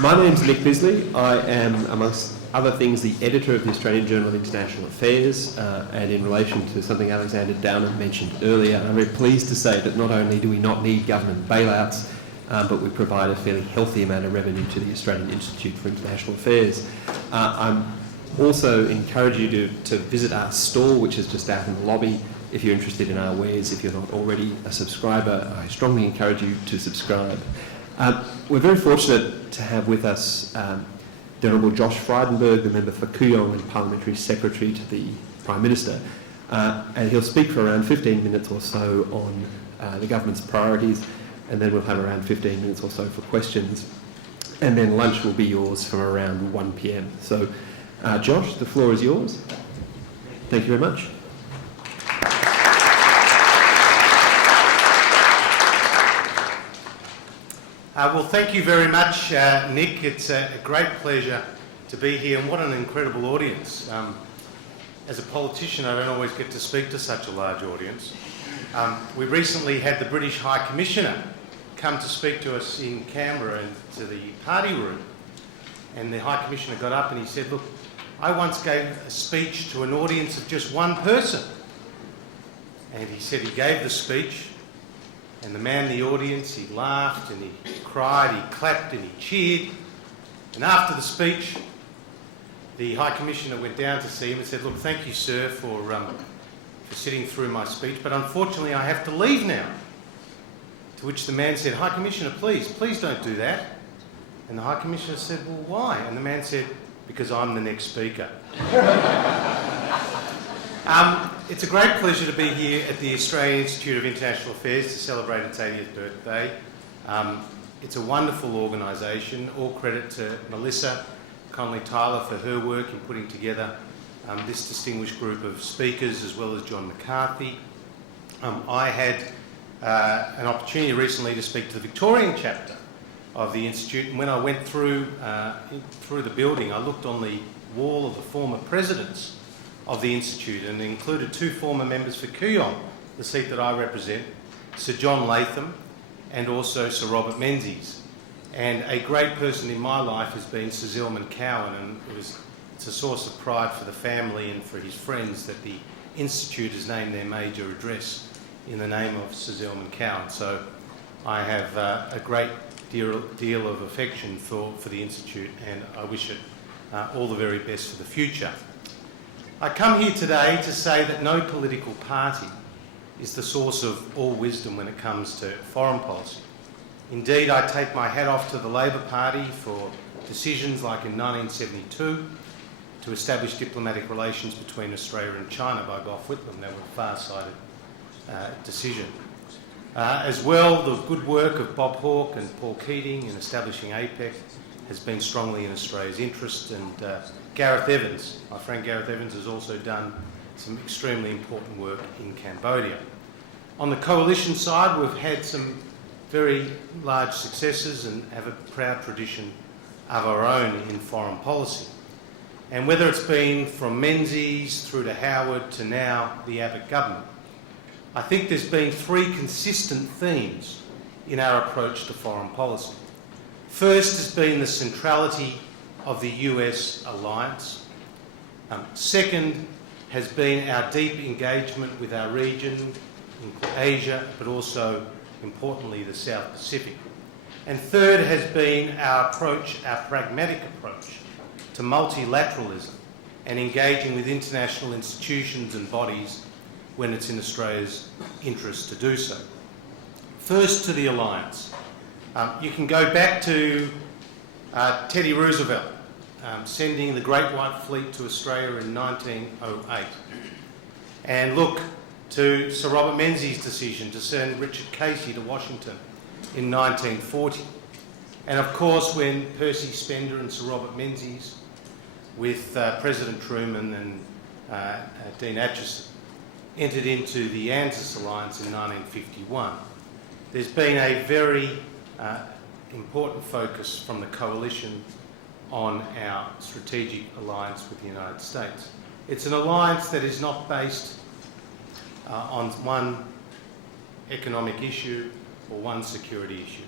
My name's Nick Bisley. I am, amongst other things, the editor of the Australian Journal of International Affairs, and in relation to something Alexander Downer mentioned earlier, I'm very pleased to say that not only do we not need government bailouts, but we provide a fairly healthy amount of revenue to the Australian Institute for International Affairs. I'm also encourage you to visit our store, which is just out in the lobby. If you're interested in our wares, if you're not already a subscriber, I strongly encourage you to subscribe. We're very fortunate to have with us the Honourable Josh Frydenberg, the member for Kooyong and Parliamentary Secretary to the Prime Minister, and he'll speak for around 15 minutes or so on the government's priorities, and then we'll have around 15 minutes or so for questions, and then lunch will be yours from around 1 p.m. So, Josh, the floor is yours. Thank you very much. Well, thank you very much, Nick. It's a great pleasure to be here, and what an incredible audience. As a politician, I don't always get to speak to such a large audience. We recently had the British High Commissioner come to speak to us in Canberra and to the party room, and the High Commissioner got up and he said, "Look, I once gave a speech to an audience of just one person." And he said he gave the speech, and the man in the audience, he laughed and he cried, he clapped and he cheered. And after the speech, the High Commissioner went down to see him and said, "Look, thank you, sir, for sitting through my speech, but unfortunately I have to leave now." To which the man said, "High Commissioner, please don't do that." And the High Commissioner said, "Well, why?" And the man said, "Because I'm the next speaker." It's a great pleasure to be here at the Australian Institute of International Affairs to celebrate its 80th birthday. It's a wonderful organisation. All credit to Melissa Conley-Tyler for her work in putting together this distinguished group of speakers, as well as John McCarthy. I had an opportunity recently to speak to the Victorian chapter of the Institute, and when I went through the building, I looked on the wall of the former presidents of the Institute, and it included two former members for Kooyong, the seat that I represent, Sir John Latham and also Sir Robert Menzies. And a great person in my life has been Sir Zilman Cowan, and it's a source of pride for the family and for his friends that the Institute has named their major address in the name of Sir Zilman Cowan. So I have a great deal of affection for the Institute, and I wish it all the very best for the future. I come here today to say that no political party is the source of all wisdom when it comes to foreign policy. Indeed, I take my hat off to the Labor Party for decisions like in 1972 to establish diplomatic relations between Australia and China by Gough Whitlam. That was a far-sighted decision. As well, the good work of Bob Hawke and Paul Keating in establishing APEC has been strongly in Australia's interest, and Gareth Evans, my friend Gareth Evans, has also done some extremely important work in Cambodia. On the coalition side, we've had some very large successes and have a proud tradition of our own in foreign policy. And whether it's been from Menzies through to Howard to now the Abbott government, I think there's been three consistent themes in our approach to foreign policy. First has been the centrality of the US alliance. Second has been our deep engagement with our region, in Asia, but also, importantly, the South Pacific. And third has been our pragmatic approach to multilateralism and engaging with international institutions and bodies when it's in Australia's interest to do so. First, to the alliance. You can go back to Teddy Roosevelt sending the Great White Fleet to Australia in 1908. And look to Sir Robert Menzies' decision to send Richard Casey to Washington in 1940. And of course, when Percy Spender and Sir Robert Menzies, with President Truman and Dean Acheson, entered into the ANZUS alliance in 1951. There's been a very important focus from the coalition on our strategic alliance with the United States. It's an alliance that is not based on one economic issue or one security issue.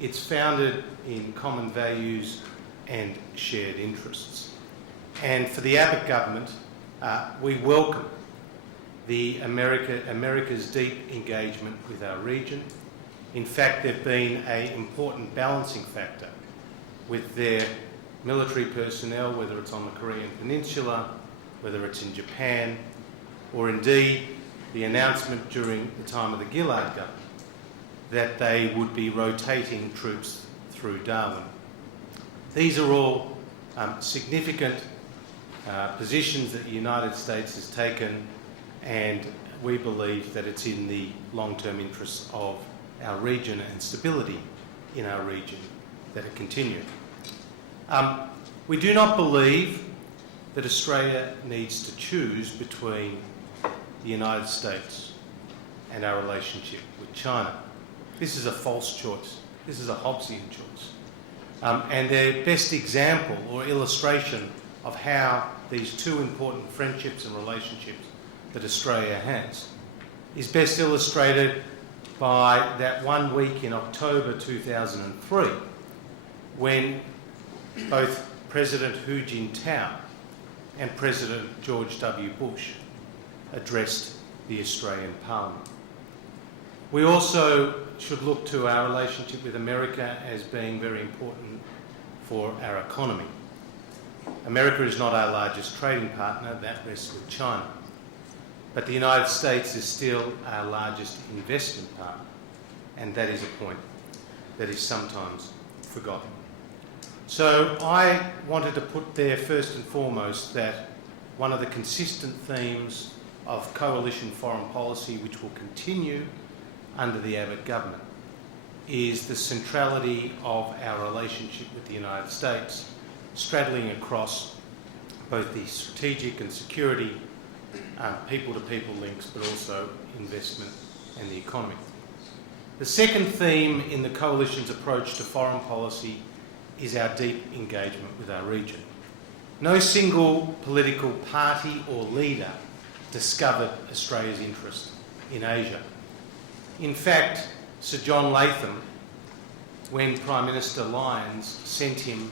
It's founded in common values and shared interests. And for the Abbott government, we welcome America's deep engagement with our region. In fact, they've been an important balancing factor with their military personnel, whether it's on the Korean Peninsula, whether it's in Japan, or indeed the announcement during the time of the Gillard government that they would be rotating troops through Darwin. These are all significant positions that the United States has taken, and we believe that it's in the long-term interests of our region and stability in our region that it continue. We do not believe that Australia needs to choose between the United States and our relationship with China. This is a false choice. This is a Hobbesian choice. And their best example or illustration of how these two important friendships and relationships that Australia has is best illustrated by that one week in October 2003 when both President Hu Jintao and President George W. Bush addressed the Australian Parliament. We also should look to our relationship with America as being very important for our economy. America is not our largest trading partner, that rests with China. But the United States is still our largest investment partner, and that is a point that is sometimes forgotten. So I wanted to put there first and foremost that one of the consistent themes of coalition foreign policy, which will continue under the Abbott government, is the centrality of our relationship with the United States, straddling across both the strategic and security, people-to-people links, but also investment and the economy. The second theme in the coalition's approach to foreign policy is our deep engagement with our region. No single political party or leader discovered Australia's interest in Asia. In fact, Sir John Latham, when Prime Minister Lyons sent him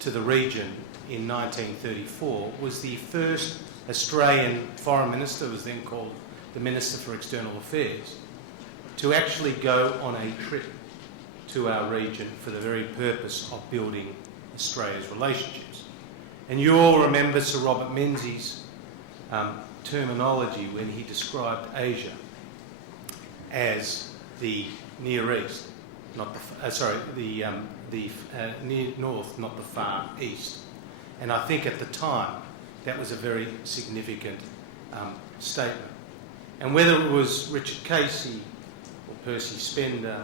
to the region in 1934, was the first Australian foreign minister, was then called the Minister for External Affairs, to actually go on a trip to our region for the very purpose of building Australia's relationships. And you all remember Sir Robert Menzies' terminology when he described Asia as the Near East, not the near north, not the far east. And I think at the time that was a very significant statement. And whether it was Richard Casey or Percy Spender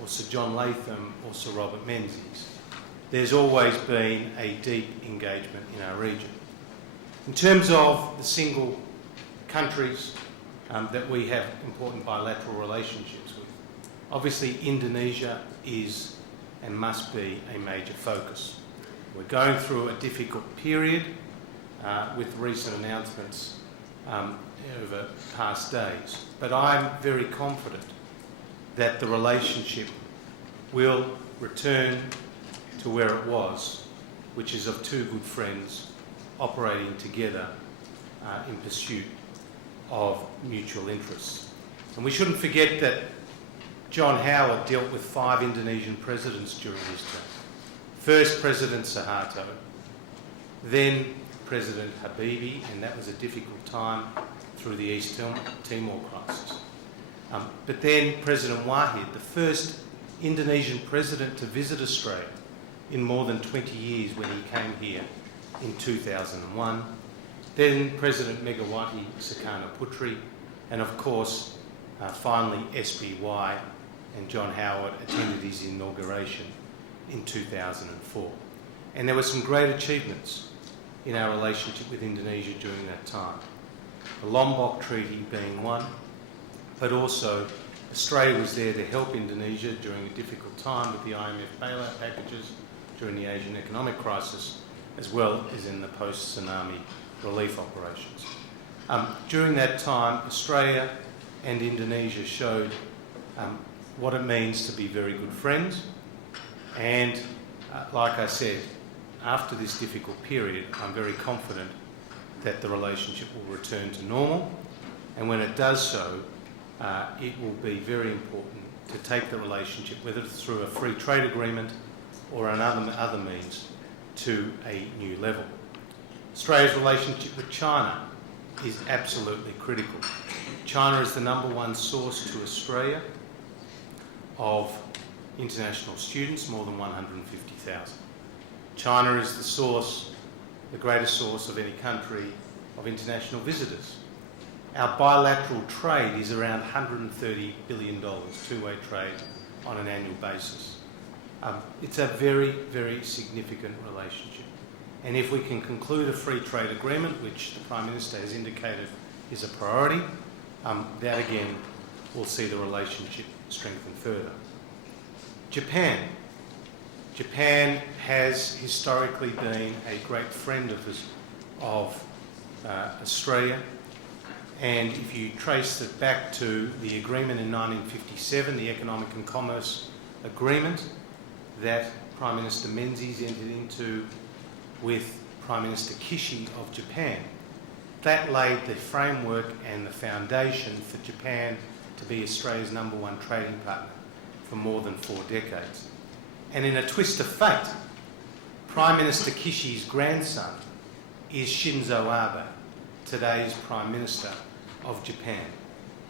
or Sir John Latham or Sir Robert Menzies, there's always been a deep engagement in our region. In terms of the single countries that we have important bilateral relationships with, obviously Indonesia is and must be a major focus. We're going through a difficult period with recent announcements over past days, but I'm very confident that the relationship will return to where it was, which is of two good friends operating together in pursuit of mutual interests. And we shouldn't forget that John Howard dealt with 5 Indonesian presidents during his term. First President Suharto, then President Habibie, and that was a difficult time through the East Timor crisis. But then President Wahid, the first Indonesian president to visit Australia in more than 20 years when he came here in 2001. Then President Megawati Sukarno Putri, and of course, finally SBY, and John Howard attended his inauguration in 2004. And there were some great achievements in our relationship with Indonesia during that time. The Lombok Treaty being one, but also Australia was there to help Indonesia during a difficult time with the IMF bailout packages during the Asian economic crisis, as well as in the post-tsunami relief operations. During that time, Australia and Indonesia showed what it means to be very good friends, And like I said, after this difficult period, I'm very confident that the relationship will return to normal. And when it does so, it will be very important to take the relationship, whether it's through a free trade agreement or other means, to a new level. Australia's relationship with China is absolutely critical. China is the #1 source to Australia of international students, more than 150,000. China is the greatest source of any country of international visitors. Our bilateral trade is around $130 billion, two-way trade on an annual basis. It's a very, very significant relationship. And if we can conclude a free trade agreement, which the Prime Minister has indicated is a priority, that again will see the relationship strengthen further. Japan. Japan has historically been a great friend of Australia, and if you trace it back to the agreement in 1957, the Economic and Commerce Agreement that Prime Minister Menzies entered into with Prime Minister Kishi of Japan, that laid the framework and the foundation for Japan to be Australia's #1 trading partner for more than 4 decades. And in a twist of fate, Prime Minister Kishi's grandson is Shinzo Abe, today's Prime Minister of Japan.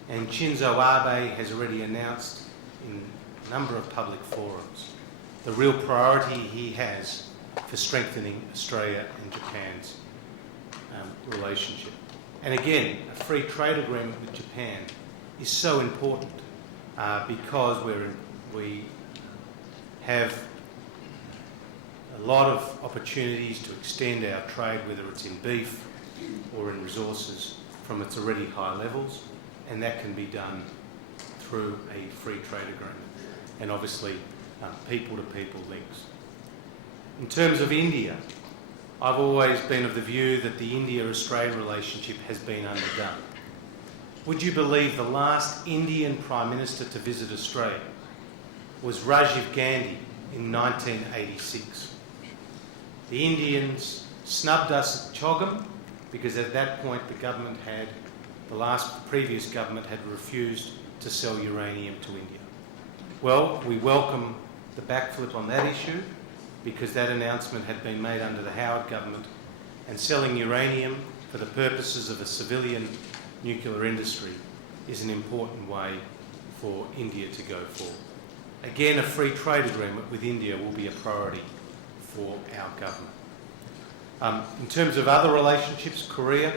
And Shinzo Abe has already announced in a number of public forums the real priority he has for strengthening Australia and Japan's relationship. And again, a free trade agreement with Japan is so important because we have a lot of opportunities to extend our trade, whether it's in beef or in resources, from its already high levels, and that can be done through a free trade agreement and obviously people-to-people links. In terms of India, I've always been of the view that the India-Australia relationship has been underdone. Would you believe the last Indian Prime Minister to visit Australia was Rajiv Gandhi in 1986? The Indians snubbed us at Chogam because at that point the previous government had refused to sell uranium to India. Well, we welcome the backflip on that issue because that announcement had been made under the Howard government, and selling uranium for the purposes of a civilian nuclear industry is an important way for India to go forward. Again, a free trade agreement with India will be a priority for our government. In terms of other relationships, Korea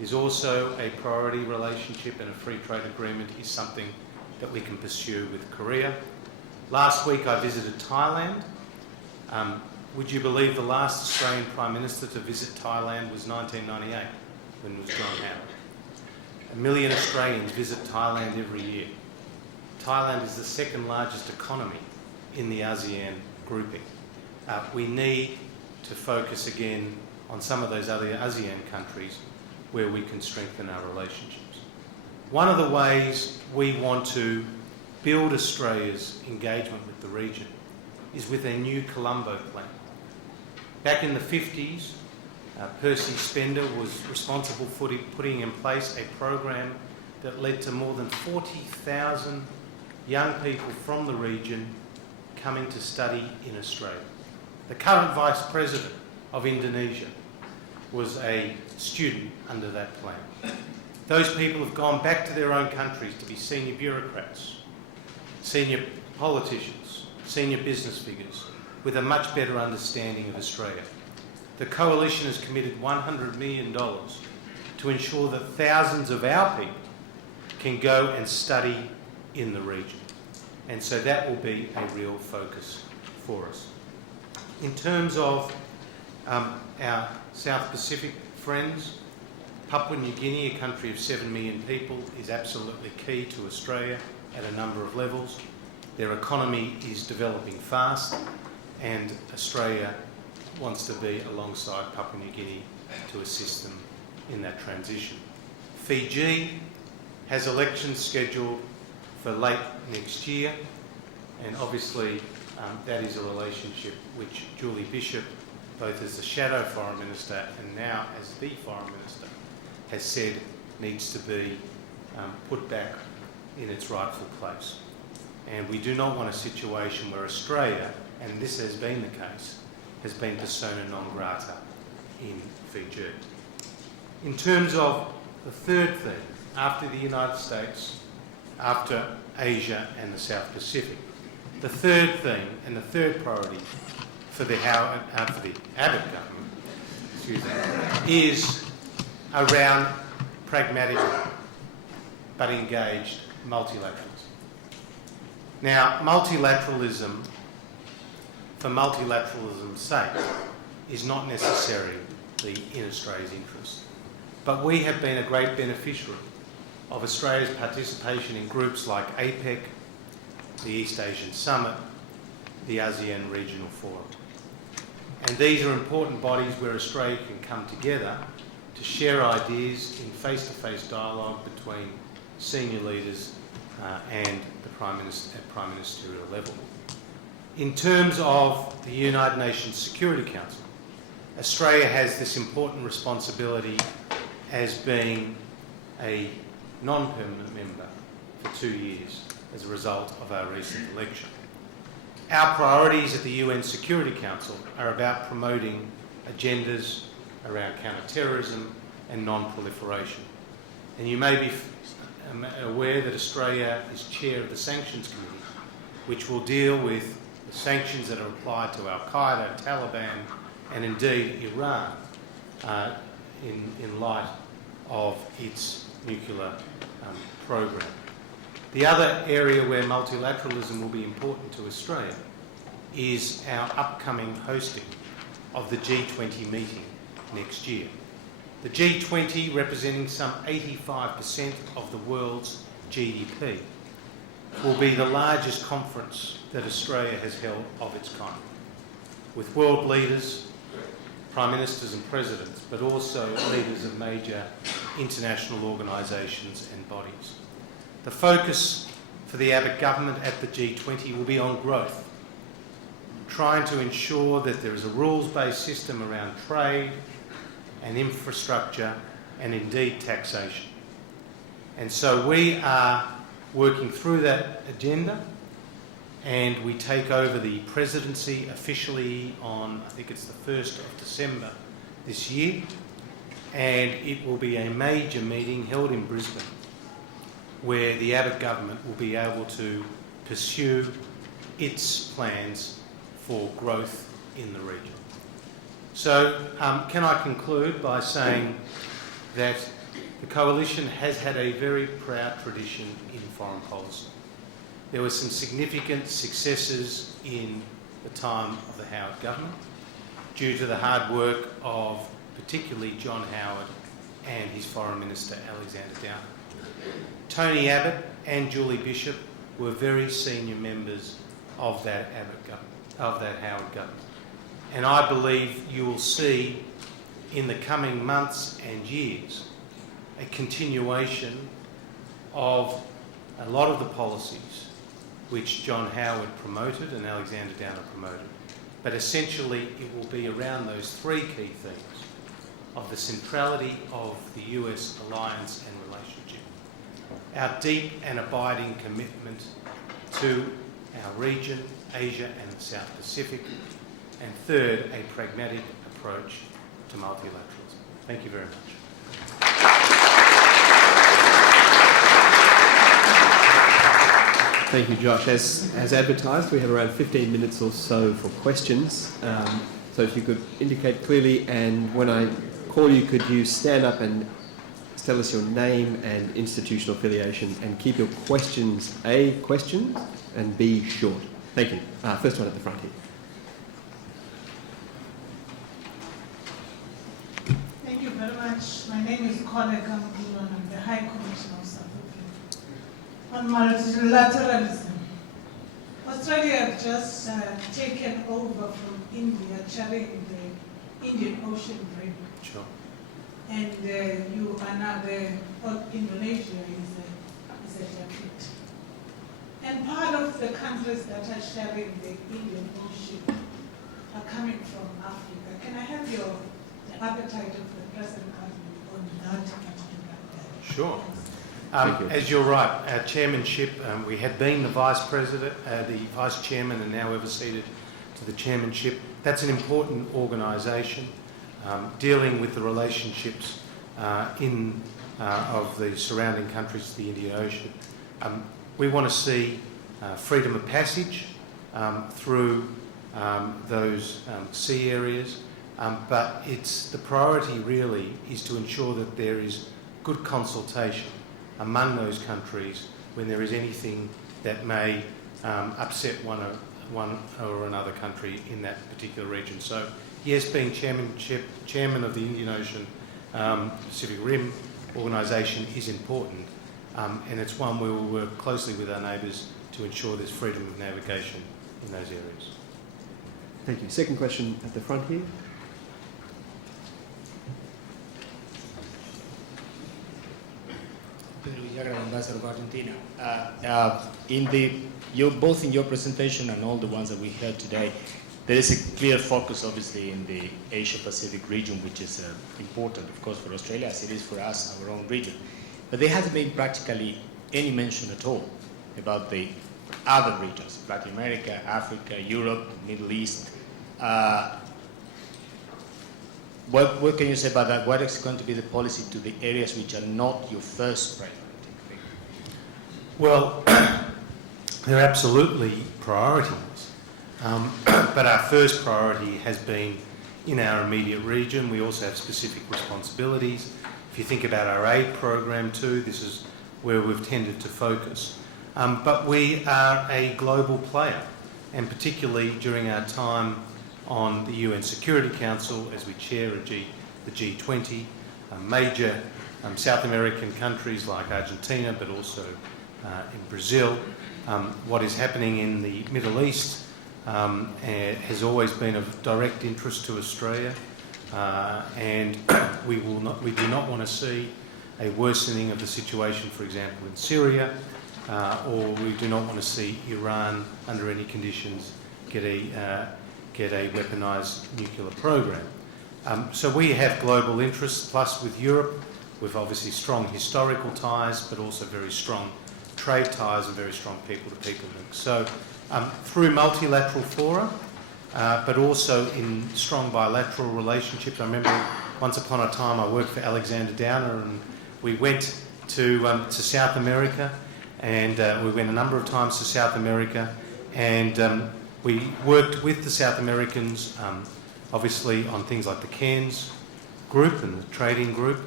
is also a priority relationship, and a free trade agreement is something that we can pursue with Korea. Last week I visited Thailand. Would you believe the last Australian Prime Minister to visit Thailand was 1998, when it was John Howard. 1 million Australians visit Thailand every year. Thailand is the second largest economy in the ASEAN grouping. We need to focus again on some of those other ASEAN countries where we can strengthen our relationships. One of the ways we want to build Australia's engagement with the region is with a new Colombo Plan. Back in the 50s, Percy Spender was responsible for putting in place a program that led to more than 40,000 young people from the region coming to study in Australia. The current Vice President of Indonesia was a student under that plan. Those people have gone back to their own countries to be senior bureaucrats, senior politicians, senior business figures, with a much better understanding of Australia. The Coalition has committed $100 million to ensure that thousands of our people can go and study in the region. And so that will be a real focus for us. In terms of our South Pacific friends, Papua New Guinea, a country of 7 million people, is absolutely key to Australia at a number of levels. Their economy is developing fast, and Australia wants to be alongside Papua New Guinea to assist them in that transition. Fiji has elections scheduled for late next year, and obviously that is a relationship which Julie Bishop, both as the shadow foreign minister and now as the foreign minister, has said needs to be put back in its rightful place. And we do not want a situation where Australia, and this has been the case, has been persona non grata in Fiji. In terms of the third thing, after the United States, after Asia and the South Pacific, the third thing and the third priority for the Abbott government, is around pragmatic but engaged multilateralism. Now, multilateralism, for multilateralism's sake, is not necessarily in Australia's interest. But we have been a great beneficiary of Australia's participation in groups like APEC, the East Asian Summit, the ASEAN Regional Forum. And these are important bodies where Australia can come together to share ideas in face-to-face dialogue between senior leaders and the Prime Minister at Prime Ministerial level. In terms of the United Nations Security Council, Australia has this important responsibility as being a non-permanent member for 2 years as a result of our recent election. Our priorities at the UN Security Council are about promoting agendas around counter-terrorism and non-proliferation. And you may be aware that Australia is chair of the Sanctions Committee, which will deal with the sanctions that are applied to Al-Qaeda, Taliban, and indeed Iran in light of its nuclear program. The other area where multilateralism will be important to Australia is our upcoming hosting of the G20 meeting next year. The G20, representing some 85% of the world's GDP, will be the largest conference that Australia has held of its kind, with world leaders, prime ministers and presidents, but also leaders of major international organisations and bodies. The focus for the Abbott government at the G20 will be on growth, trying to ensure that there is a rules-based system around trade and infrastructure and indeed taxation. And so we are working through that agenda, and we take over the presidency officially on, I think it's the 1st of December this year, and it will be a major meeting held in Brisbane where the Abbott government will be able to pursue its plans for growth in the region. So can I conclude by saying that the Coalition has had a very proud tradition in foreign policy. There were some significant successes in the time of the Howard government due to the hard work of particularly John Howard and his Foreign Minister Alexander Downer. Tony Abbott and Julie Bishop were very senior members of that Howard government. And I believe you will see in the coming months and years a continuation of a lot of the policies which John Howard promoted and Alexander Downer promoted. But essentially it will be around those three key themes of the centrality of the US alliance and relationship, our deep and abiding commitment to our region, Asia and the South Pacific, and third, a pragmatic approach to multilateralism. Thank you very much. Thank you, Josh. As advertised, we have around 15 minutes or so for questions. So if you could indicate clearly, and when I call you, could you stand up and tell us your name and institutional affiliation, and keep your questions A, questions, and B, short. Thank you. First one at the front here. Thank you very much. My name is Kone Kampulo, and I'm the High Commissioner of South Africa on multilateralism. Australia has just taken over from India, chairing the Indian Ocean Ring. Sure. And you are now Indonesia is a deputy. And part of the countries that are sharing the Indian Ocean are coming from Africa. Can I have the appetite of the present government on that particular area? Sure. Thank you. As you're right, our chairmanship, we had been the vice president, the vice chairman, and now we've acceded to the chairmanship. That's an important organisation dealing with the relationships of the surrounding countries to the Indian Ocean. We want to see freedom of passage through those sea areas, but the priority really is to ensure that there is good consultation among those countries when there is anything that may upset one or another country in that particular region. So yes, being chairman of the Indian Ocean Pacific Rim organisation is important, and it's one we will work closely with our neighbours to ensure there's freedom of navigation in those areas. Thank you. Second question at the front here. Ambassador of Argentina. Both in your presentation and all the ones that we heard today, there is a clear focus, obviously, in the Asia-Pacific region, which is important, of course, for Australia, as it is for us, our own region. But there hasn't been practically any mention at all about the other regions, Latin America, Africa, Europe, Middle East. What can you say about that? What is going to be the policy to the areas which are not your first priority? Well, they're absolutely priorities, but our first priority has been in our immediate region. We also have specific responsibilities. If you think about our aid program too, this is where we've tended to focus. But we are a global player, and particularly during our time on the UN Security Council as we chair the G20, major South American countries like Argentina, but also in Brazil. What is happening in the Middle East has always been of direct interest to Australia, and we do not want to see a worsening of the situation, for example, in Syria, or we do not want to see Iran under any conditions get a weaponised nuclear program. So we have global interests, plus with Europe, we've obviously strong historical ties, but also very strong trade ties and very strong people-to-people links. So through multilateral fora, but also in strong bilateral relationships. I remember once upon a time I worked for Alexander Downer, and we went to South America, and we went a number of times to South America, and we worked with the South Americans, obviously on things like the Cairns group and the trading group,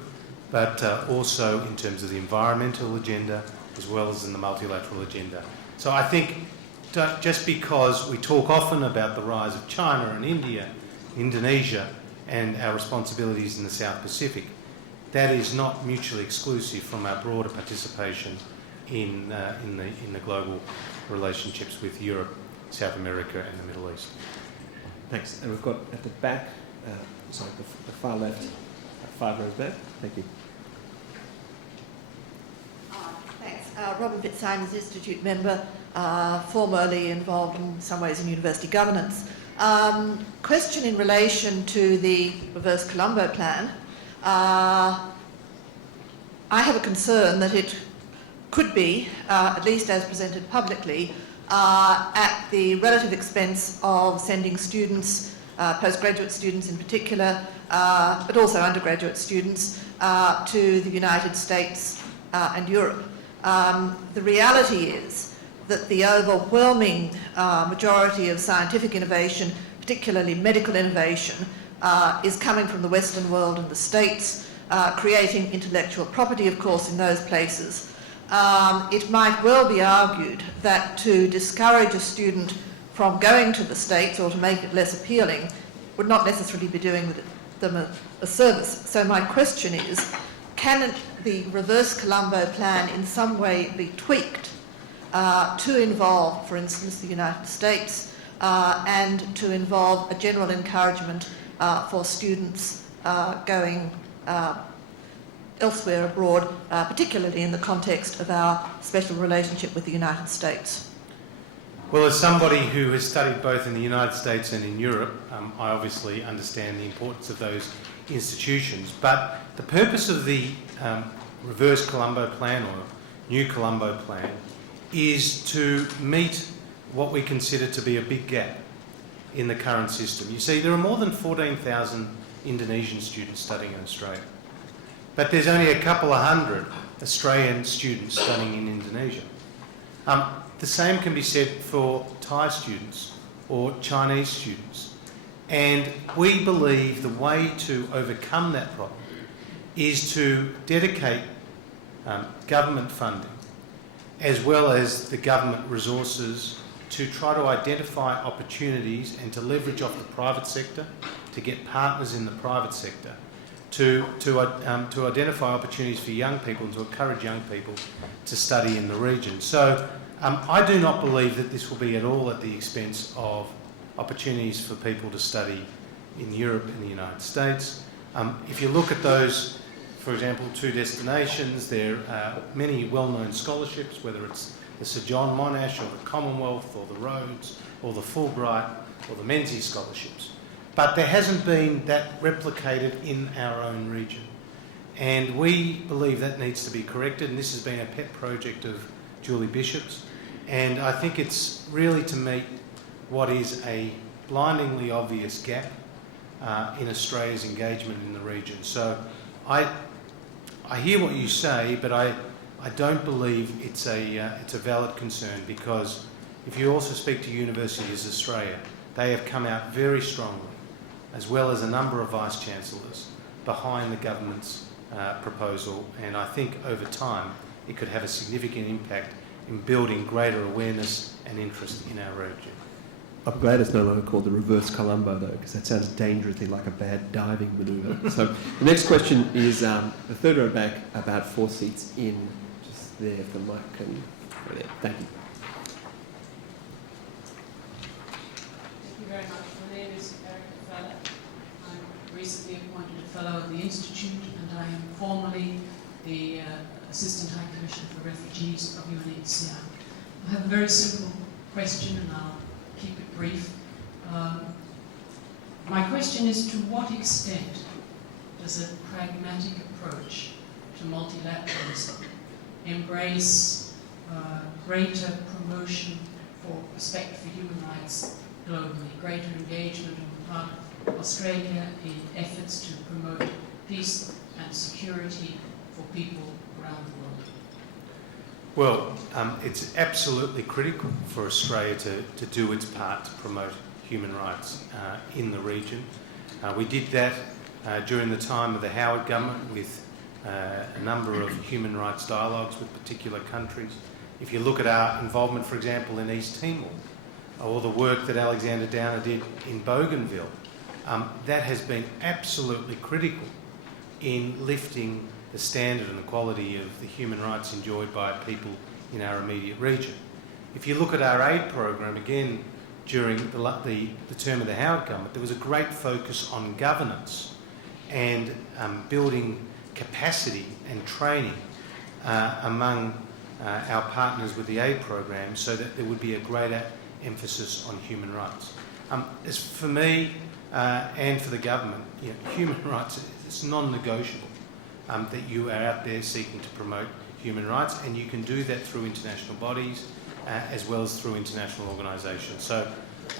but also in terms of the environmental agenda as well as in the multilateral agenda. So I think just because we talk often about the rise of China and India, Indonesia, and our responsibilities in the South Pacific, that is not mutually exclusive from our broader participation in the global relationships with Europe, South America and the Middle East. Thanks. And we've got at the back, the far left, 5 rows back. Thank you. Thanks. Robin Fitzsimons, Institute member, formerly involved in some ways in university governance. Question in relation to the reverse Colombo Plan. I have a concern that it could be, at least as presented publicly, at the relative expense of sending students, postgraduate students in particular, but also undergraduate students, to the United States and Europe. The reality is that the overwhelming majority of scientific innovation, particularly medical innovation, is coming from the Western world and the States, creating intellectual property, of course, in those places. It might well be argued that to discourage a student from going to the States or to make it less appealing would not necessarily be doing them a service. So my question is, can the reverse Colombo Plan in some way be tweaked to involve, for instance, the United States and to involve a general encouragement for students going elsewhere abroad, particularly in the context of our special relationship with the United States? Well, as somebody who has studied both in the United States and in Europe, I obviously understand the importance of those institutions. But the purpose of the reverse Colombo Plan or new Colombo Plan is to meet what we consider to be a big gap in the current system. You see, there are more than 14,000 Indonesian students studying in Australia, but there's only a couple of hundred Australian students studying in Indonesia. The same can be said for Thai students or Chinese students. And we believe the way to overcome that problem is to dedicate government funding as well as the government resources to try to identify opportunities and to leverage off the private sector, to get partners in the private sector, to identify opportunities for young people and to encourage young people to study in the region. So I do not believe that this will be at all at the expense of opportunities for people to study in Europe and the United States. If you look at those, for example, two destinations, there are many well-known scholarships, whether it's the Sir John Monash or the Commonwealth or the Rhodes or the Fulbright or the Menzies scholarships. But there hasn't been that replicated in our own region. And we believe that needs to be corrected, and this has been a pet project of Julie Bishop's. And I think it's really to meet what is a blindingly obvious gap in Australia's engagement in the region. So I hear what you say, but I don't believe it's a valid concern, because if you also speak to Universities Australia, they have come out very strongly, as well as a number of Vice-Chancellors, behind the government's proposal, and I think over time it could have a significant impact in building greater awareness and interest in our region. I'm glad it's no longer called the reverse Colombo, though, because that sounds dangerously like a bad diving manoeuvre. So the next question is the third row back, about 4 seats in, just there if the mic can go there. Thank you. Thank you very much. My name is Erica Feller. I'm recently appointed a Fellow of the Institute, and I am formerly the Assistant High Commissioner for Refugees of UNHCR. I have a very simple question, and I'll keep it brief. My question is, to what extent does a pragmatic approach to multilateralism embrace greater promotion for respect for human rights globally, greater engagement on the part of Australia in efforts to promote peace and security for people around the world? Well, it's absolutely critical for Australia to do its part to promote human rights in the region. We did that during the time of the Howard government with a number of human rights dialogues with particular countries. If you look at our involvement, for example, in East Timor, or the work that Alexander Downer did in Bougainville, that has been absolutely critical in lifting the standard and the quality of the human rights enjoyed by people in our immediate region. If you look at our aid program, again, during the term of the Howard government, there was a great focus on governance and building capacity and training among our partners with the aid program, so that there would be a greater emphasis on human rights. As for me and for the government, human rights, it's non-negotiable that you are out there seeking to promote human rights, and you can do that through international bodies as well as through international organisations. So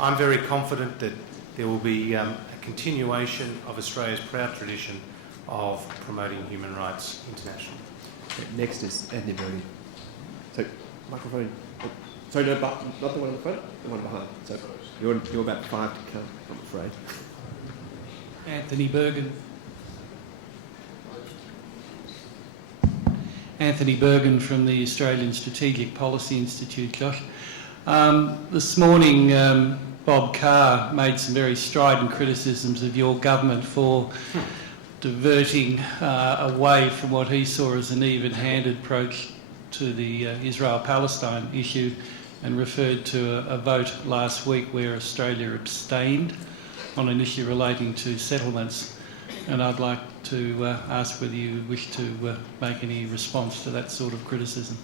I'm very confident that there will be a continuation of Australia's proud tradition of promoting human rights internationally. Okay, next is Anthony Bergen. So, microphone. Sorry, no, not the one in the front, the one behind. So you're about 5 to come, I'm afraid. Anthony Bergen. Anthony Bergen from the Australian Strategic Policy Institute, Josh. This morning, Bob Carr made some very strident criticisms of your government for diverting away from what he saw as an even-handed approach to the Israel-Palestine issue, and referred to a vote last week where Australia abstained on an issue relating to settlements. and I'd like to ask whether you wish to make any response to that sort of criticism.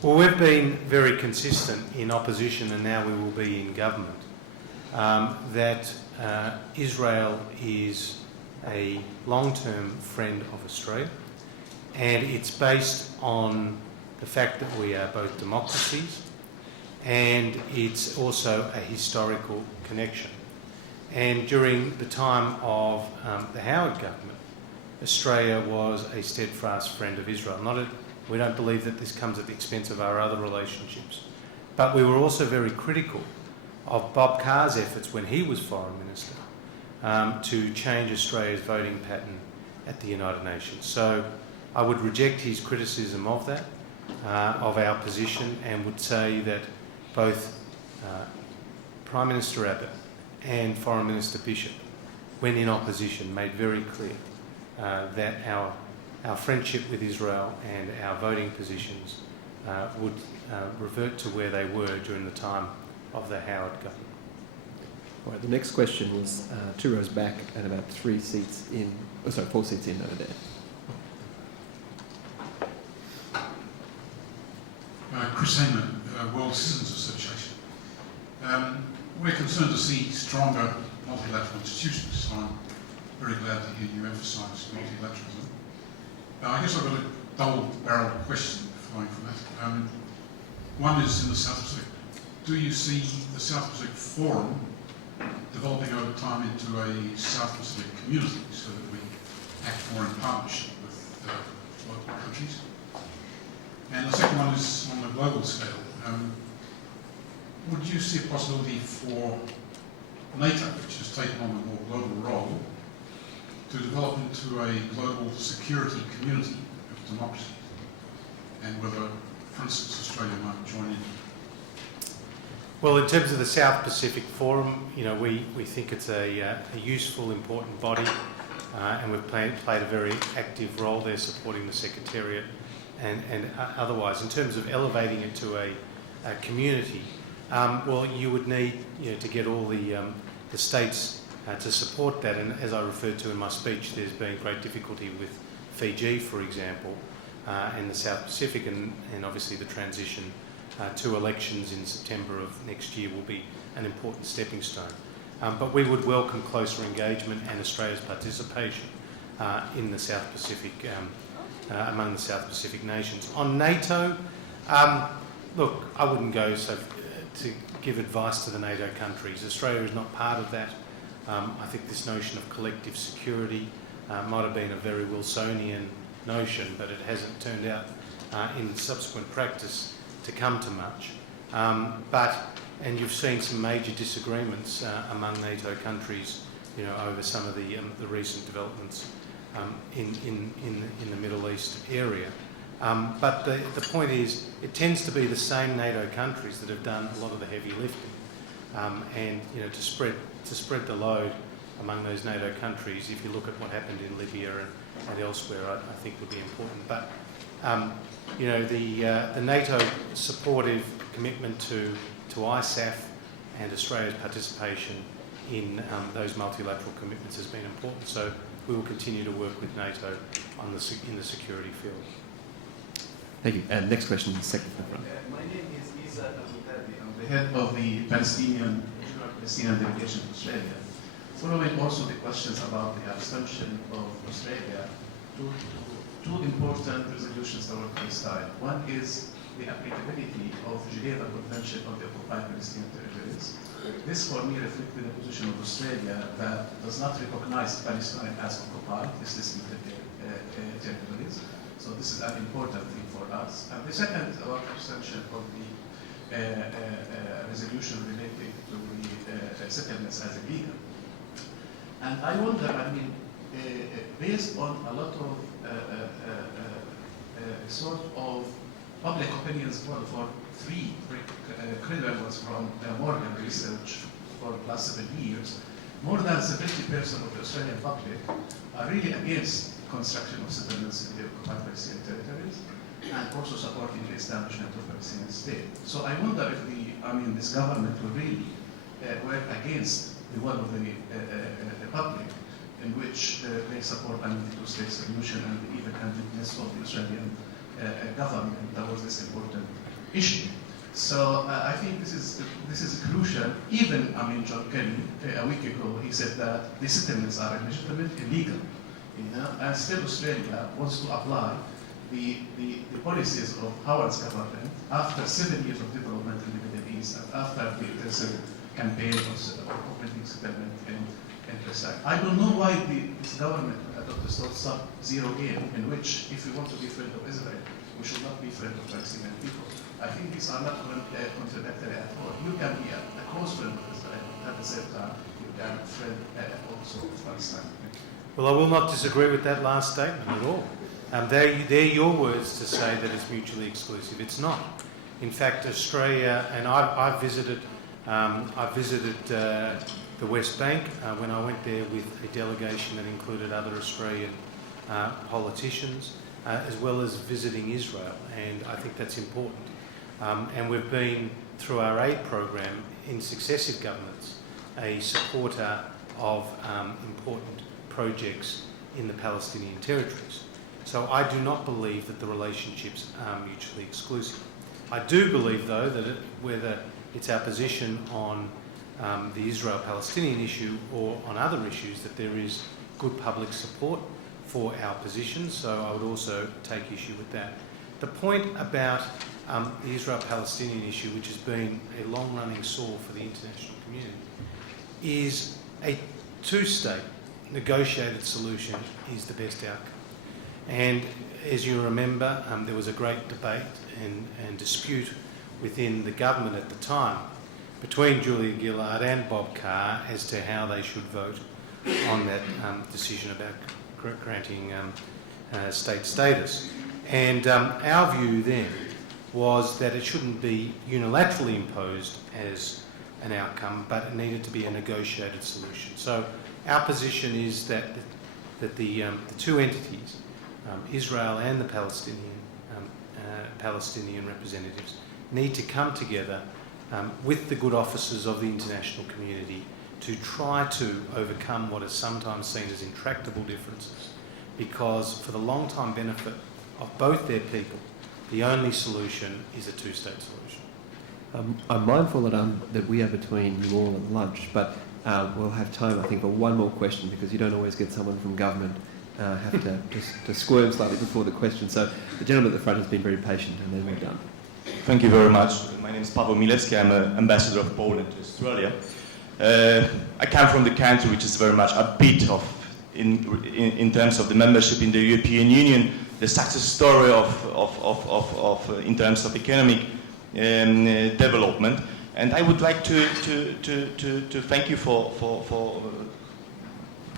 Well, we've been very consistent in opposition, and now we will be in government, that Israel is a long-term friend of Australia, and it's based on the fact that we are both democracies, and it's also a historical connection. And during the time of the Howard government, Australia was a steadfast friend of Israel. We don't believe that this comes at the expense of our other relationships. But we were also very critical of Bob Carr's efforts when he was Foreign Minister to change Australia's voting pattern at the United Nations. So I would reject his criticism of that, of our position, and would say that both Prime Minister Abbott and Foreign Minister Bishop, when in opposition, made very clear that our friendship with Israel and our voting positions would revert to where they were during the time of the Howard government. All right, the next question was 2 rows back and about 4 seats in over there. Chris Hayman, World Citizens Association. We're concerned to see stronger multilateral institutions, so I'm very glad to hear you emphasise multilateralism. I guess I've got a double-barrelled question flowing from that. One is in the South Pacific. Do you see the South Pacific Forum developing over time into a South Pacific community so that we act more in partnership with local countries? And the second one is on the global scale. Would you see a possibility for NATO, which has taken on a more global role, to develop into a global security community of democracies? And whether, for instance, Australia might join in? Well, in terms of the South Pacific Forum, we think it's a useful, important body, and we've played a very active role there supporting the Secretariat and otherwise. In terms of elevating it to a community, well, you would need to get all the states to support that, and as I referred to in my speech, there's been great difficulty with Fiji, for example, and the South Pacific, and obviously the transition to elections in September of next year will be an important stepping stone. But we would welcome closer engagement and Australia's participation in the South Pacific, among the South Pacific nations. On NATO, look, I wouldn't go to give advice to the NATO countries. Australia is not part of that. I think this notion of collective security might have been a very Wilsonian notion, but it hasn't turned out in subsequent practice to come to much. And you've seen some major disagreements among NATO countries, over some of the recent developments in the Middle East area. But the point is, it tends to be the same NATO countries that have done a lot of the heavy lifting, and to spread the load among those NATO countries. If you look at what happened in Libya and elsewhere, I think would be important. But the NATO supportive commitment to ISAF and Australia's participation in those multilateral commitments has been important. So we will continue to work with NATO in the security field. Thank you. And next question, second from the front. My name is Isa Al-Mutadi. I'm the head of the Palestinian delegation to Australia. Following also the questions about the abstention of Australia, two important resolutions that were coincide. One is the applicability of Geneva Convention on the Occupied Palestinian Territories. This, for me, reflected the position of Australia that does not recognize Palestine as occupied, this disputed territories. So this is an important thing for us. And the second is about abstention of the resolution related to the settlements as illegal. And I wonder, based on a lot of sort of public opinions for three credible ones from Morgan Research for the last 7 years, more than 70% of the Australian public are really against construction of settlements in the occupied Palestinian territories, and also supporting the establishment of a Palestinian state. So I wonder if this government will really work against the will of the public in which they support the two-state solution and the even-handedness of the Australian government towards this important issue. So I think this is crucial. Even John Kelly a week ago he said that the settlements are illegitimate, illegal, and still Australia wants to apply the policies of Howard's government after 7 years of development in the Middle East and after the intensive campaign of opening settlement in Palestine. I don't know why this government adopted sub-zero game in which if we want to be friend of Israel, we should not be friend of Palestinian people. I think these are not contradictory at all. You can be a close friend of Israel, but at the same time, you can friend also of Palestine. Well, I will not disagree with that last statement at all. They're your words to say that it's mutually exclusive. It's not. In fact, Australia, and I've visited the West Bank when I went there with a delegation that included other Australian politicians, as well as visiting Israel, and I think that's important. And we've been, through our aid program, in successive governments, a supporter of important projects in the Palestinian territories. So I do not believe that the relationships are mutually exclusive. I do believe, though, that whether it's our position on the Israel-Palestinian issue or on other issues, that there is good public support for our position, so I would also take issue with that. The point about the Israel-Palestinian issue, which has been a long-running sore for the international community, is a two-state negotiated solution is the best outcome. And as you remember, there was a great debate and dispute within the government at the time between Julia Gillard and Bob Carr as to how they should vote on that decision about granting state status. And our view then was that it shouldn't be unilaterally imposed as an outcome, but it needed to be a negotiated solution. So our position is that the two entities, Israel and the Palestinian representatives, need to come together with the good offices of the international community to try to overcome what is sometimes seen as intractable differences, because for the long-time benefit of both their people, the only solution is a two-state solution. I'm mindful that we are between you all and lunch, but we'll have time, I think, for one more question, because you don't always get someone from government have to squirm slightly before the question. So the gentleman at the front has been very patient, and then we're done. Thank you very much. My name is Paweł Milewski. I'm an ambassador of Poland to Australia. I come from the country which is very much a bit of, in terms of the membership in the European Union, the success story of in terms of economic development. And I would like to thank you for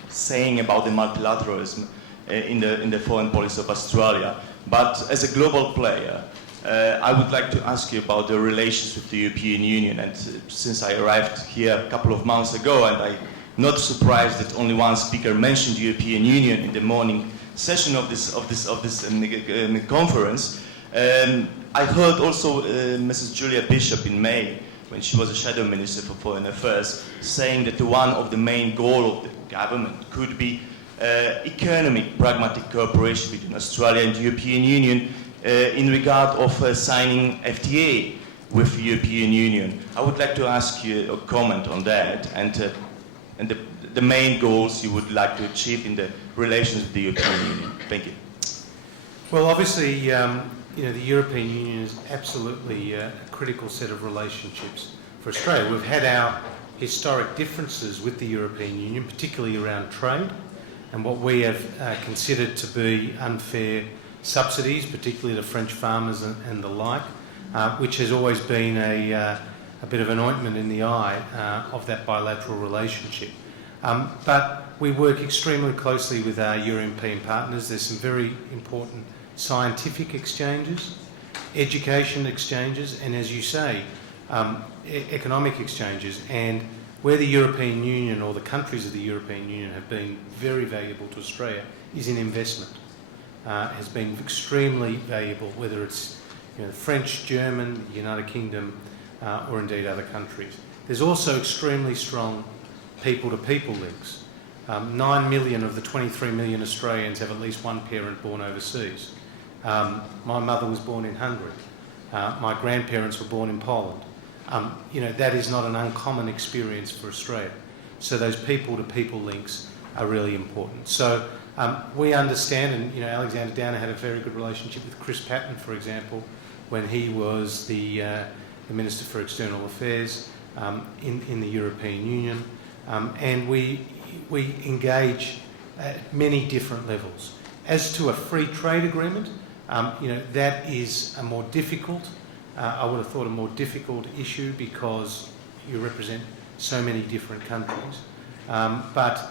saying about the multilateralism in the foreign policy of Australia. But as a global player, I would like to ask you about the relations with the European Union. And since I arrived here a couple of months ago, and I'm not surprised that only one speaker mentioned the European Union in the morning session of this conference, I heard also Mrs. Julia Bishop in May, when she was a shadow minister for foreign affairs, saying that one of the main goals of the government could be economic, pragmatic cooperation between Australia and the European Union in regard of signing FTA with the European Union. I would like to ask you a comment on that and the main goals you would like to achieve in the relations with the European Union. Thank you. Well, obviously, the European Union is absolutely a critical set of relationships for Australia. We've had our historic differences with the European Union, particularly around trade, and what we have considered to be unfair subsidies, particularly to French farmers and the like, which has always been a bit of an ointment in the eye of that bilateral relationship. But we work extremely closely with our European partners. There's some very important scientific exchanges, education exchanges, and as you say, economic exchanges. And where the European Union or the countries of the European Union have been very valuable to Australia is in investment. Has been extremely valuable, whether it's French, German, the United Kingdom, or indeed other countries. There's also extremely strong people-to-people links. 9 million of the 23 million Australians have at least one parent born overseas. My mother was born in Hungary. My grandparents were born in Poland. That is not an uncommon experience for Australia. So those people-to-people links are really important. So we understand, and Alexander Downer had a very good relationship with Chris Patten, for example, when he was the Minister for External Affairs in the European Union, and we engage at many different levels. As to a free trade agreement, that is a more difficult, I would have thought a more difficult issue because you represent so many different countries. But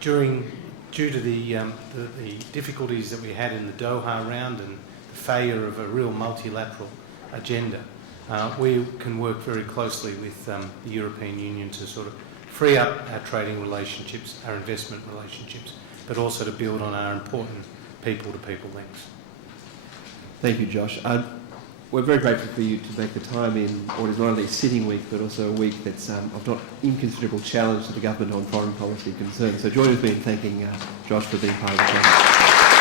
due to the difficulties that we had in the Doha round and the failure of a real multilateral agenda, we can work very closely with the European Union to sort of free up our trading relationships, our investment relationships, but also to build on our important people-to-people links. Thank you, Josh. We're very grateful for you to make the time in what is not only a sitting week, but also a week that's of not inconsiderable challenge to the government on foreign policy concerns. So join with me in thanking Josh for being part of the challenge.